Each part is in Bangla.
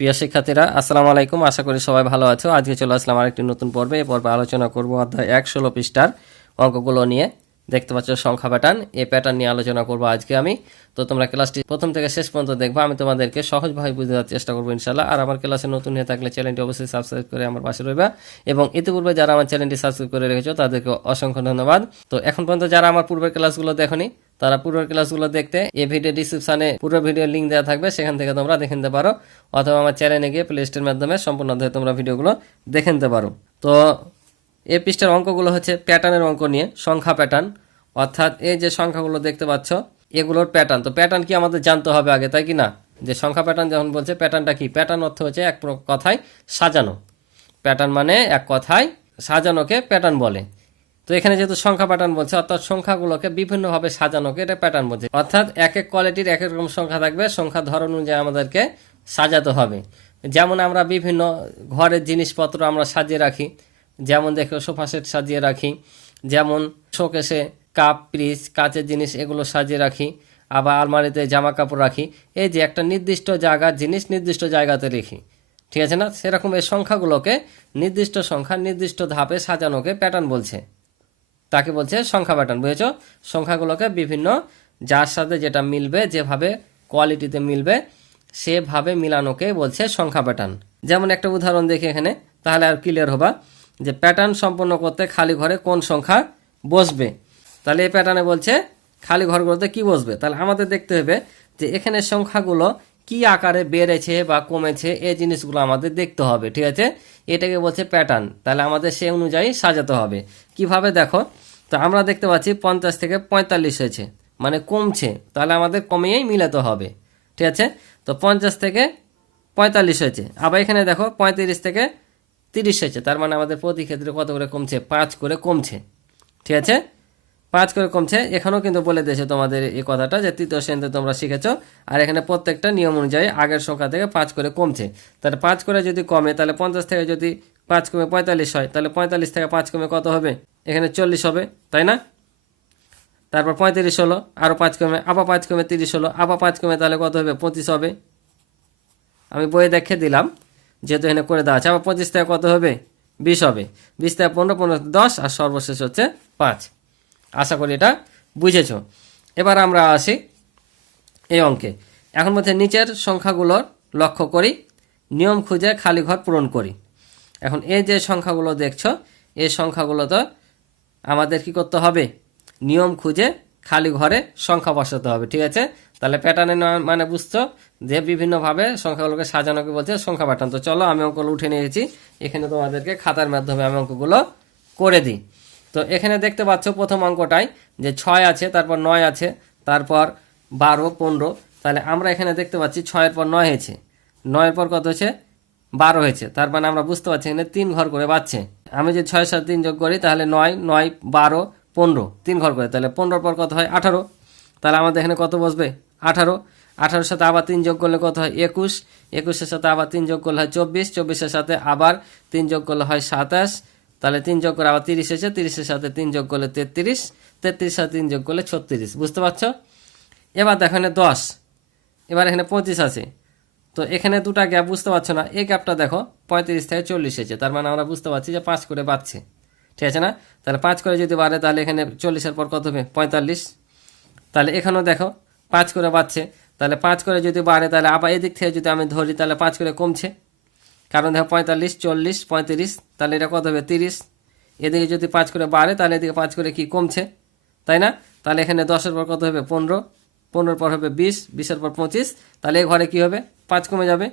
প্রিয় শিক্ষার্থীরা আসসালামু আলাইকুম। আশা করি সবাই ভালো আছো। আজকে চলে আসলাম আরেকটি নতুন পর্বে। এই পর্বে আলোচনা করব অধ্যায় ১১৬ পৃষ্ঠার অঙ্কগুলো নিয়ে। দেখতে পাচ্ছ সংখ্যা প্যাটার্ন, এই প্যাটার্ন নিয়ে আলোচনা করব আজকে আমি। তো তোমরা ক্লাসটি প্রথম থেকে শেষ পর্যন্ত দেখবা, আমি তোমাদেরকে সহজভাবে বুঝে দেওয়ার চেষ্টা করবো ইনশাল্লাহ। আর আমার ক্লাসে নতুন হয়ে থাকলে চ্যানেলটি অবশ্যই সাবস্ক্রাইব করে আমার পাশে রইবা, এবং ইতিপূর্বে যারা আমার চ্যানেলটি সাবস্ক্রাইব করে রেখেছো তাদেরকে অসংখ্য ধন্যবাদ। তো এখন পর্যন্ত যারা আমার পূর্বের ক্লাসগুলো দেখোনি, তারা পূর্বের ক্লাসগুলো দেখতে এই ভিডিও ডিসক্রিপশনে পুরো ভিডিও লিঙ্ক দেওয়া থাকবে, সেখান থেকে তোমরা দেখে নিতে পারো, অথবা আমার চ্যানেলে গিয়ে প্লে স্টোরের মাধ্যমে সম্পূর্ণ অধ্যায়ে তোমরা ভিডিওগুলো দেখে নিতে পারো। তো এই পৃষ্ঠার অঙ্কগুলো হচ্ছে প্যাটার্নের অঙ্ক নিয়ে, সংখ্যা প্যাটার্ন, অর্থাৎ এই যে সংখ্যাগুলো দেখতে পাচ্ছ এগুলোর প্যাটার্ন। তো প্যাটার্ন কি আমাদের জানতে হবে আগে, তাই কি না? যে সংখ্যা প্যাটার্ন যখন বলছে, প্যাটার্নটা কি? প্যাটার্ন অর্থ হচ্ছে এক কথায় সাজানো। প্যাটার্ন মানে এক কথায় সাজানোকে প্যাটার্ন বলে। তো এখানে যেহেতু সংখ্যা প্যাটার্ন বলছে, অর্থাৎ সংখ্যাগুলোকে বিভিন্নভাবে সাজানোকে এটা প্যাটার্ন বলছে। অর্থাৎ এক এক কোয়ালিটির এক এক রকম সংখ্যা থাকবে, সংখ্যা ধরন অনুযায়ী আমাদেরকে সাজাতে হবে। যেমন আমরা বিভিন্ন ঘরের জিনিসপত্র আমরা সাজিয়ে রাখি, যেমন দেখো সোফা সেট সাজিয়ে রাখি, যেমন শোকেসে কাপ পিস কাচের জিনিস এগুলো সাজিয়ে রাখি, আবার আলমারিতে জামা কাপড় রাখি। এই যে একটা নির্দিষ্ট জায়গার জিনিস নির্দিষ্ট জায়গাতে রেখি, ঠিক আছে না? সেরকম এই সংখ্যাগুলোকে নির্দিষ্ট সংখ্যা নির্দিষ্ট ধাপে সাজানোকে প্যাটার্ন বলছে, তাকে বলছে সংখ্যা প্যাটার্ন। বুঝেছ? সংখ্যাগুলোকে বিভিন্ন যার সাথে যেটা মিলবে, যেভাবে কোয়ালিটিতে মিলবে সেভাবে মিলানোকে বলছে সংখ্যা প্যাটার্ন। যেমন একটা উদাহরণ দেখি এখানে, তাহলে আর ক্লিয়ার হবা যে প্যাটার্ন সম্পন্ন করতে খালি ঘরে কোন সংখ্যা বসবে। তাহলে এই প্যাটার্নে বলছে খালি ঘরগুলোতে কি বসবে। তাহলে আমাদের দেখতে হবে যে এখানে সংখ্যাগুলো কি আকারে বেড়েছে বা কমেছে, এই জিনিসগুলো আমাদের দেখতে হবে, ঠিক আছে? এটাকে বলছে প্যাটার্ন। তাহলে আমাদের সেই অনুযায়ী সাজাতে হবে। কিভাবে দেখো, তো আমরা দেখতে পাচ্ছি 50 থেকে 45 হয়েছে, মানে কমছে। তাহলে আমাদের কমিয়েই মিলাতে হবে, ঠিক আছে? তো 50 থেকে 45 হয়েছে। আবার এখানে দেখো 35 থেকে 30 হয়েছে, তার মানে আমাদের প্রতি ক্ষেত্রে কত করে কমছে? 5 করে কমছে, ঠিক আছে? 5 করে কমছে। এখানেও কিন্তু বলে দিয়েছে তোমাদের এই কথাটা, যে তৃতীয় শ্রেণীতে তোমরা শিখেছো। আর এখানে প্রত্যেকটা নিয়ম অনুযায়ী আগের সংখ্যা থেকে 5 করে কমছে। তাহলে 5 করে যদি কমে, তাহলে 50 থেকে যদি 5 কমে 45 হয়, তাহলে 45 থেকে 5 কমে কত হবে? এখানে 40 হবে, তাই না? তারপর 35 হলো, আরও 5 কমে, আবার 5 কমে 30 হলো, আবার 5 কমে তাহলে কত হবে? 25 হবে। আমি বইয়ে দেখে দিলাম, যেহেতু এখানে করে দেওয়া আছে। আবার 25 থেকে কত হবে? 20 হবে। 20 থেকে 15, 15 10, আর সর্বশেষ হচ্ছে 5। আশা করি এটা বুঝেছ। এবার আমরা আসি এই অঙ্কে। এখন বলছে নিচের সংখ্যাগুলোর লক্ষ্য করি, নিয়ম খুঁজে খালি ঘর পূরণ করি। এখন এই যে সংখ্যাগুলো দেখছো, এই সংখ্যাগুলো তো আমাদের কি করতে হবে? নিয়ম খুঁজে খালি ঘরে সংখ্যা বসাতে হবে, ঠিক আছে? তাহলে প্যাটার্নের মানে বুঝছো যে বিভিন্নভাবে সংখ্যাগুলোকে সাজানোকে বলছে সংখ্যা প্যাটার্ন। তো চলো আমি অঙ্কগুলো উঠে নিয়েছি, এখানে তোমাদেরকে খাতার মাধ্যমে আমি অঙ্কগুলো করে দিই। তো এখানে দেখতে পাচ্ছ প্রথম অঙ্কটাই যে 6 আছে, তারপর 9 আছে, তারপর 12, 15। তাহলে আমরা এখানে দেখতে পাচ্ছি 6-এর পর 9 হয়েছে, 9-এর পর কত হয়েছে? 12 হয়েছে। তার মানে আমরা বুঝতে পারছি এখানে 3 ঘর করে বাড়ছে। আমি যে 6-এর সাথে 3 যোগ করি, তাহলে 9, 9, 12, 15, 3 ঘর করে, তাহলে 15-র পর কত হয়? 18। তাহলে আমাদের এখানে কত বসবে? 18। 18-এর সাথে আবার 3 যোগ করলে কত হয়? 21। 21-এর সাথে আবার 3 যোগ করলে হয় 24। 24-এর সাথে আবার 3 যোগ করলে হয় 27। তাহলে 3 যোগ করে আবার 30 এসে, 30-এর সাথে 3 যোগ করলে 33। 33-এর সাথে 3 যোগ করলে 36। বুঝতে পারছো? এবার দেখো এখানে 10, এবার এখানে 25 আছে। তো এখানে দুটা গ্যাপ বুঝতে পারছো না? এই গ্যাপটা দেখো 35 থেকে 40 হয়েছে, তার মানে আমরা বুঝতে পারছি যে 5 করে বাড়ছে, ঠিক আছে না? তাহলে 5 করে যদি বাড়ে, তাহলে এখানে 40-এর পর কত হবে? 45। তাহলে এখানেও দেখো 5 করে বাড়ছে। তাহলে 5 করে যদি বাড়ে, তাহলে আবার এদিক থেকে যদি আমি ধরি, তাহলে 5 করে কমছে। কারণ দেখো 45, 40, 35, তাহলে এটা কত হবে? 30। এদিকে যদি 5 করে বাড়ে, তাহলে এদিকে 5 করে কি কমছে, তাই না? তাহলে এখানে 10-এর পর কত হবে? 15। 15-এর পর হবে 20, 20-এর পর 25। তাহলে এই ঘরে কি হবে? 5 কমে যাবে।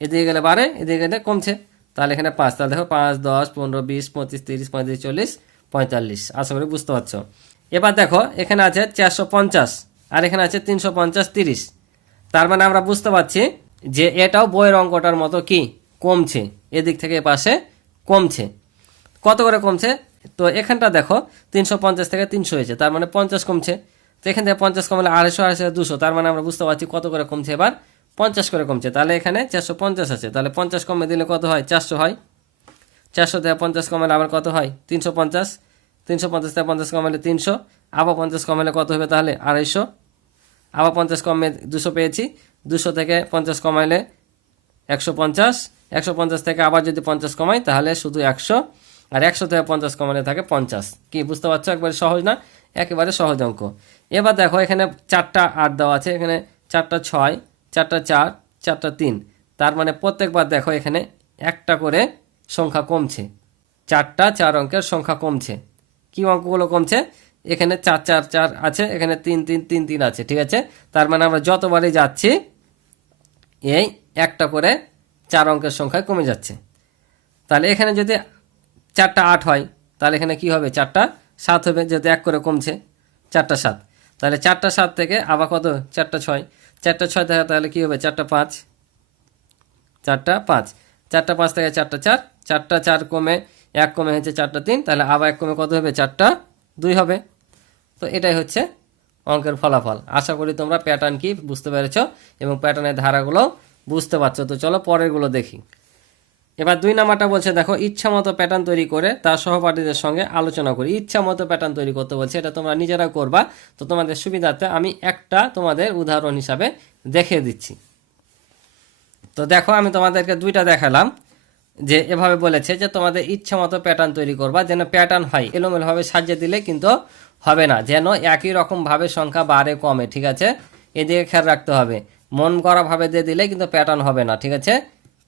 এদিকে গেলে বাড়ে, এদিকে গেলে কমছে। তাহলে এখানে 5। তাহলে দেখো 5, 10, 15, 20, 25, 30, 35, 40, 45। আশা করি বুঝতে পারছো। এবার দেখো এখানে আছে 450, আর এখানে আছে 350, 30। তার মানে আমরা বুঝতে পারছি যে এটাও বইয়ের অঙ্কটার মতো কি কমছে, এদিক থেকে পাশে কমছে। কত করে কমছে? তো এখানটা দেখো 350 থেকে 300 হয়েছে, তার মানে 50 কমছে। তো এখান থেকে 50 কমলে 250, 250, 200, তার মানে আমরা বুঝতে পারছি কত করে কমছে? এবার 50 করে কমছে। তাহলে এখানে 450 আছে, তাহলে 50 কমে দিলে কত হয়? 400 হয়। 400 থেকে 50 কমালে আবার কত হয়? 350। 350 থেকে 50 কমালে 300, আবার 50 কমালে কত হবে? তাহলে 250। আবার 50 কমে 200 পেয়েছি, 200 থেকে 50 কমাইলে 150, 150 থেকে আবার যদি 50 কমাই তাহলে শুধু 100, আর 100 থেকে 50 কমালে থাকে 50। কি বুঝতে পারছো? একবারে সহজ না? একেবারে সহজ অঙ্ক। এবার দেখো এখানে 4টা 8 দেওয়া আছে, এখানে 4টা 6, 4টা 4, 4টা 3। তার মানে প্রত্যেকবার দেখো এখানে একটা করে সংখ্যা কমছে, 4টা 4 অঙ্কের সংখ্যা কমছে। কি অঙ্কগুলো কমছে? এখানে 4 4 4 আছে, এখানে 3 3 3 3 আছে, ঠিক আছে। তার মানে আমরা যতবারই যাচ্ছি এই একটা করে 4 অঙ্কের সংখ্যায় কমে যাচ্ছে। তাহলে এখানে যদি 4টা 8 হয় তাহলে এখানে কি হবে? 4টা 7 হবে, যেহেতু এক করে কমছে, 4টা 7। তাহলে 4টা 7 থেকে আবার কত? 4টা 6, 4টা 6 থেকে তাহলে কি হবে? 4টা 5, 4টা 5, 4টা 5 থেকে 4টা 4, 4টা 4 কমে 1 কমে হচ্ছে 4টা 3, তাহলে আবার 1 কমে কত হবে? 4টা 2 হবে। তো এটাই হচ্ছে অঙ্কের ফলাফল। আশা করি তোমরা প্যাটার্ন কি বুঝতে পেরেছ এবং প্যাটার্নের ধারাগুলো বুঝতে পারছো। তো চলো পরেরগুলো দেখি। এবার 2 নাম্বারটা বলছে দেখো, ইচ্ছা মতো প্যাটার্ন তৈরি করে তার সহপাঠীদের সঙ্গে আলোচনা করি। ইচ্ছা মতো প্যাটার্ন তৈরি করতে বলছে, এটা তোমরা নিজেরা করবা। তো তোমাদের সুবিধার্থে আমি একটা তোমাদের উদাহরণ হিসাবে দেখিয়ে দিচ্ছি। তো দেখো আমি তোমাদেরকে 2টা দেখালাম, যে এভাবে বলেছে যে তোমাদের ইচ্ছা মতো প্যাটার্ন তৈরি করবা, যেন প্যাটার্ন হয়। এলোমেলোভাবে সাজিয়ে দিলে কিন্তু হবে না, যেন একই রকমভাবে সংখ্যা বাড়ে কমে, ঠিক আছে। এদিকে খেয়াল রাখতে হবে। মন করা ভাবে দিয়ে দিলে কিন্তু প্যাটার্ন হবে না, ঠিক আছে।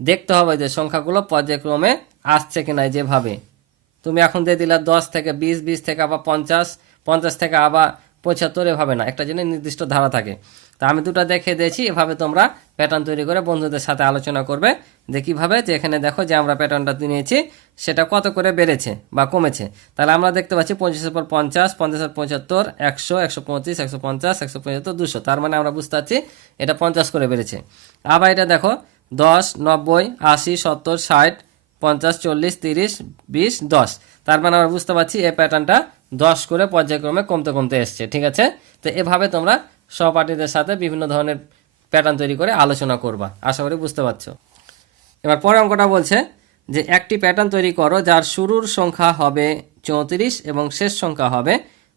দেখতে হবে যে সংখ্যাগুলো পর্যায়ক্রমে আসছে কিনা। যেভাবে তুমি এখন দিয়ে দিলা 10 থেকে 20, 20 থেকে আবার 50, 50 থেকে আবার 75, এভাবে না, একটা জিনিস নির্দিষ্ট ধারা থাকে। তা আমি 2টা দেখিয়ে দিয়েছি, এভাবে তোমরা প্যাটার্ন তৈরি করে বন্ধুদের সাথে আলোচনা করবে যে কীভাবে, যে এখানে দেখো যে আমরা প্যাটার্নটা নিয়েছি সেটা কত করে বেড়েছে বা কমেছে। তাহলে আমরা দেখতে পাচ্ছি 25-এর পর 50, 50-এর 75, 100, 125, 150, 175, 200। তার মানে আমরা বুঝতে পারছি এটা 50 করে বেড়েছে। আবার এটা দেখো 10, 90, 80, 70, 60, 50, 40, 30, 20, 10। তার মানে আমরা বুঝতে পারছি এই প্যাটার্নটা 10 করে পর্যায়ক্রমে কমতে কমতে এসছে, ঠিক আছে। তো এভাবে তোমরা সহপাঠীদের সাথে বিভিন্ন ধরনের প্যাটার্ন তৈরি করে আলোচনা করবা। আশা করি বুঝতে পারছো। এবার পরের অঙ্কটা বলছে যে একটি প্যাটার্ন তৈরি করো যার শুরুর সংখ্যা হবে 34 এবং শেষ সংখ্যা হবে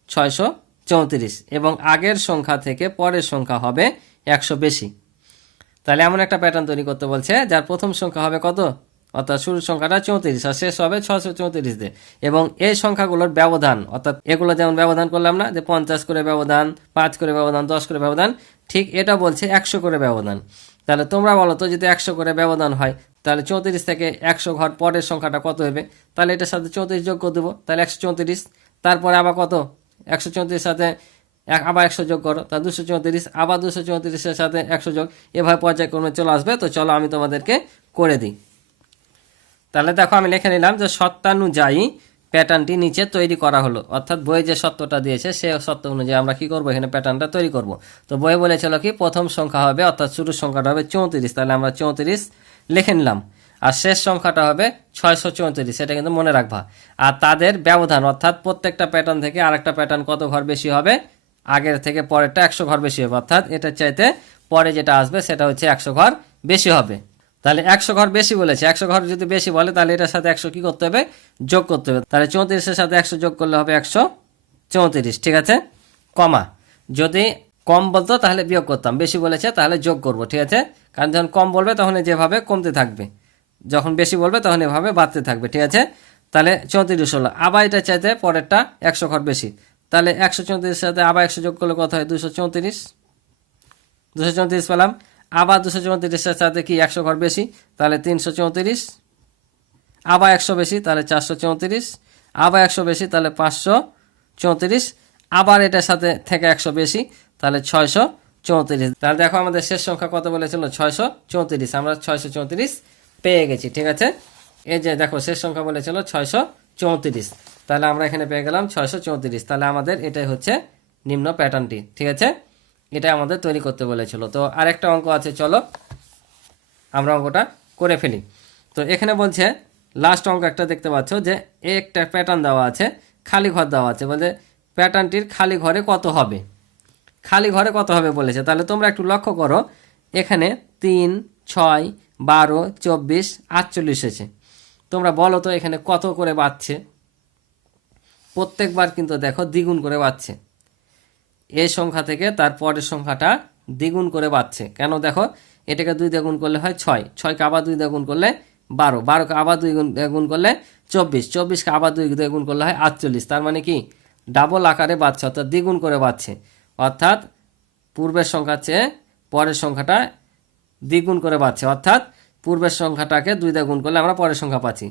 634, এবং আগের সংখ্যা থেকে পরের সংখ্যা হবে 100 বেশি। তাহলে এমন একটা প্যাটার্ন তৈরি করতে বলছে যার প্রথম সংখ্যা হবে কত? অর্থাৎ শুরুর সংখ্যাটা 34 আর শেষ হবে 634 দিয়ে, এবং এই সংখ্যাগুলোর ব্যবধান, অর্থাৎ এগুলো যেমন ব্যবধান করলাম না, যে 50 করে ব্যবধান, 5 করে ব্যবধান, 10 করে ব্যবধান, ঠিক এটা বলছে 100 করে ব্যবধান। তাহলে তোমরা বলো তো, যদি 100 করে ব্যবধান হয় তাহলে 34 থেকে 100 ঘর পরের সংখ্যাটা কত হবে? তাহলে এটার সাথে 34 যোগ করে দেবো, তাহলে 134। তারপরে আবার কত? 134 সাথে আবার 100 যোগ করো, তা 234, আবার 234-এর সাথে 100 যোগ, এভাবে পর্যায়ক্রমে চলে আসবে। তো চলো আমি তোমাদেরকে করে দিই। তাহলে দেখো আমি লিখে নিলাম যে শর্তানুযায়ী প্যাটার্নটি নিচে তৈরি করা হলো। অর্থাৎ বই যে সত্যটা দিয়েছে সে সত্য অনুযায়ী আমরা কি করব? এখানে প্যাটার্নটা তৈরি করব। তো বই বলেছিল কি প্রথম সংখ্যা হবে, অর্থাৎ শুরুর সংখ্যাটা হবে 34, তাহলে আমরা 34 লিখে নিলাম। আর শেষ সংখ্যাটা হবে 634, সেটা কিন্তু মনে রাখবা। আর তাদের ব্যবধান, অর্থাৎ প্রত্যেকটা প্যাটার্ন থেকে আরেকটা প্যাটার্ন কত ঘর বেশি হবে? আগের থেকে পরেরটা 100 ঘর বেশি হবে, অর্থাৎ এটার চাইতে পরে যেটা আসবে সেটা হচ্ছে 100 ঘর বেশি হবে। তাহলে 100 ঘর বেশি বলেছে, 100 ঘর যদি বেশি বলে তাহলে এটার সাথে 100 কি করতে হবে? যোগ করতে হবে। তাহলে 34-এর সাথে 100 যোগ করলে হবে 134, ঠিক আছে। কমা, যদি কম বলতো তাহলে বিয়োগ করতাম, বেশি বলেছে তাহলে যোগ করব, ঠিক আছে। কারণ যখন কম বলবে তখন যেভাবে কমতে থাকবে, যখন বেশি বলবে তখন এভাবে বাড়তে থাকবে, ঠিক আছে। তাহলে 34 হলো। আবার এটা চাইতে পরেরটা 100 ঘর বেশি, তাহলে 134-এর সাথে আবার 100 যোগ করলে কত হয়? 234, 234 পেলাম। আবার 234-এর সাথে কি 100 ঘর বেশি, তাহলে 334, আবার 100 বেশি তাহলে 434, আবার 100 বেশি তাহলে 534, আবার এটার সাথে থেকে 100 বেশি তাহলে 634। তাহলে দেখো আমাদের শেষ সংখ্যা কত বলেছিল? 634। আমরা 634 পেয়ে গেছি, ঠিক আছে। এই যে দেখো শেষ সংখ্যা বলেছিল 634, তাহলে আমরা এখানে পেয়ে গেলাম 634। তাহলে আমাদের এটাই হচ্ছে নিম্ন প্যাটার্নটি, ঠিক আছে। এটা আমাদের তৈরি করতে বলেছিল। তো আরেকটা অঙ্ক আছে, চলো আমরা অঙ্কটা করে ফেলি। তো এখানে বলছে লাস্ট অঙ্ক একটা দেখতে পাচ্ছ যে একটা প্যাটার্ন দেওয়া আছে, খালি ঘর দেওয়া আছে, বলছে প্যাটার্নটির খালি ঘরে কত হবে? খালি ঘরে কত হবে বলেছে। তাহলে তোমরা একটু লক্ষ্য করো, এখানে 3, 6, 12, 24, 48 এসেছে। তোমরা বলো তো এখানে কত করে বাড়ছে? প্রত্যেকবার কিন্তু দেখো দ্বিগুণ করে বাড়ছে। এই সংখ্যা থেকে তার পরের সংখ্যাটা দ্বিগুণ করে বাড়ছে। কেন? দেখো এটাকে 2 দিয়ে গুণ করলে হয় 6, 6কে আবার 2 দিয়ে গুণ করলে 12, 12কে আবার 2 দিয়ে গুণ করলে 24, 24কে আবার 2 দিয়ে গুণ করলে হয় 48। তার মানে কি ডাবল আকারে বাড়ছে, অর্থাৎ দ্বিগুণ করে বাড়ছে, অর্থাৎ পূর্বের সংখ্যার চেয়ে পরের সংখ্যাটা দ্বিগুণ করে বাড়ছে, অর্থাৎ পূর্বের সংখ্যাটাকে 2 দিয়ে গুণ করলে আমরা পরের সংখ্যা পাচ্ছি।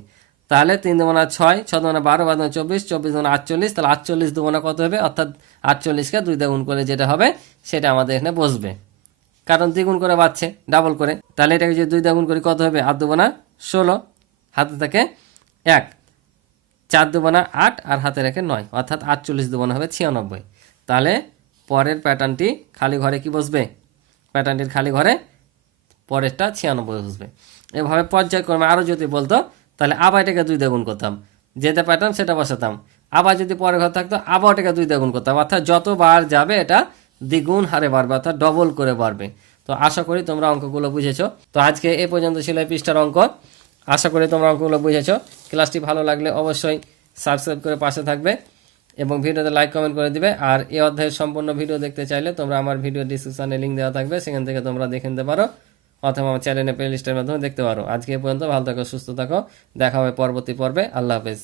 তাহলে 3 দুগুণা 6, 6 দুগুণা 12, 12 দুগুণা 24, 24 দুগুণা 48, তাহলে 48 দুগুণা কত হবে, অর্থাৎ 48কে 2 দিয়ে গুণ করলে যেটা হবে সেটা আমাদের এখানে বসবে, কারণ দ্বিগুণ করে বাড়ছে ডাবল করে। তাহলে এটাকে যদি 2 দিয়ে গুণ করি কত হবে, 8 দুগুণা 16, হাতে থাকে 1, 4 দুগুণা 8 আর হাতে রেখে 9, অর্থাৎ 48 দুগুণা হবে 96। তাহলে পরের প্যাটার্নটি খালি ঘরে কি বসবে, প্যাটার্নটির খালি ঘরে পরেরটা 96 বসবে। এভাবে পর্যায়ক্রমে আরও যদি বলতো তাহলে আবার এটাকে 2 দিয়ে গুণ করতাম, যেটা প্যাটার্ন সেটা বসাতাম, আবার যদি পরের ঘর থাকতো আবার এটাকে 2 দিয়ে গুণ করতাম, অর্থাৎ যতবার যাবে এটা দ্বিগুণ হারে বাড়বে, অর্থাৎ ডবল করে বাড়বে। তো আশা করি তোমরা অঙ্কগুলো বুঝেছো। তো আজকে এই পর্যন্ত ছিল এই পৃষ্ঠার অঙ্ক। আশা করি তোমরা অঙ্কগুলো বুঝেছো। ক্লাসটি ভালো লাগলে অবশ্যই সাবস্ক্রাইব করে পাশে থাকবে এবং ভিডিওতে লাইক কমেন্ট করে দিবে। আর এই অধ্যায়ের সম্পূর্ণ ভিডিও দেখতে চাইলে তোমরা আমার ভিডিও ডিসক্রিপশনে লিঙ্ক দেওয়া থাকবে, সেখান থেকে তোমরা দেখে নিতে পারো, অথবা আমার চ্যানেলে প্লে লিস্টের মাধ্যমে দেখতে পারো। আজকে এই পর্যন্ত, ভালো থাকো, সুস্থ থাকো, দেখা হবে পরবর্তী পর্বে। আল্লাহ হাফেজ।